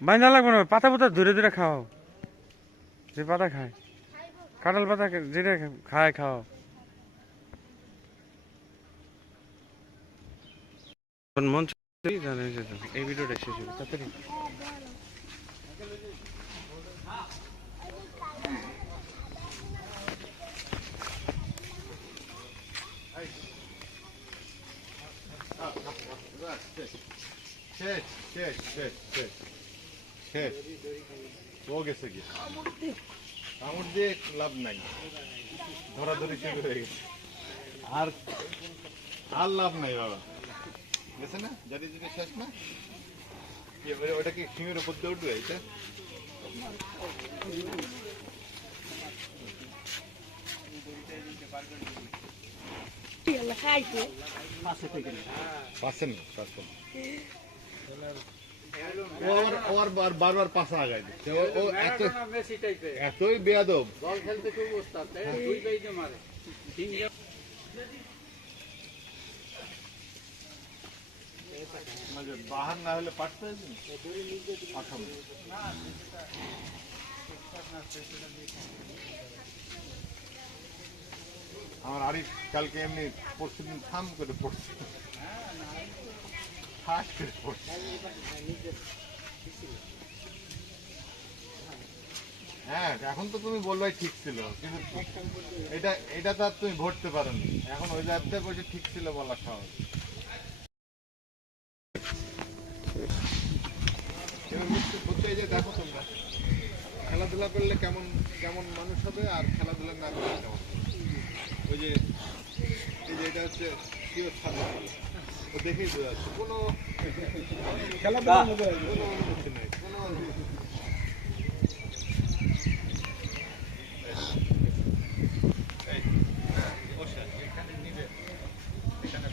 বাইন্দা লাগবে না পাতা পাতা ধরে ধরে খাও। যে পাতা খায় কাঁঠাল পাতা যেটা খায় খাও। মন চাই জানে যে এই ভিডিওটা শেষ হবে তাড়াতাড়ি শেষ। ও গেছে কি কামড় দিয়ে লাভ নাই। ধরাধরি শুরু হয়ে গেছে। আর আর লাভ নাই বাবা। গেছে না? জারি যদি শেষ না? এবারে ওটা কি সিংহের উপর দিয়ে উঠবে এটা খাইছে পাচ্ছেন না। পাচ্ছেন ওর ওর বারবার পাশা দিচ্ছে ও- এত এতই বেয়াদব। মানে বাহার না হলে পাঠতে পাঠাবো আমার আরিফ কালকে এমনি পরশু দিন থাম করে পড়ছে। ঠাস করে হ্যাঁ এখন তো তুমি বলবাই ঠিক ছিল, কিন্তু এটা এটা তো আর তুমি ভরতে পারোনি। এখন ওই জায়গাতে বসে ঠিক ছিল বলা সহজ। দেখো তোমরা, খেলাধুলা করলে কেমন কেমন মানুষ হবে আর খেলাধুলা না করলে কেমন ওই যে, এই যে এটা হচ্ছে দেখেই বোঝা যাচ্ছে কোনো কোনো অনুভূতি নেই কোনো অনুভূতি নেই। এই, বসে আছে, এখানে নিবে। এখানে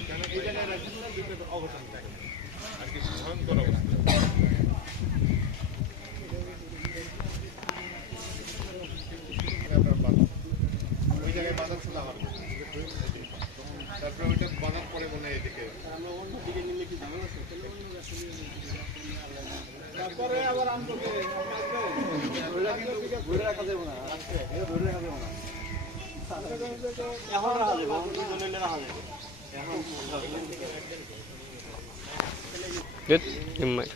কেন এই জায়গায় রাখবেন না দুটো অঘটন থাকে আর ওই জায়গায় বাজার ছিল তারপরে ওইটা বাজার পরে মনে হয় এদিকে তারপরে আবার আমতো ধরে রাখা যাবে না ধরে রাখা যাবে না এখন রাখা যাবে নিলে রাখা যাবে Good. You might.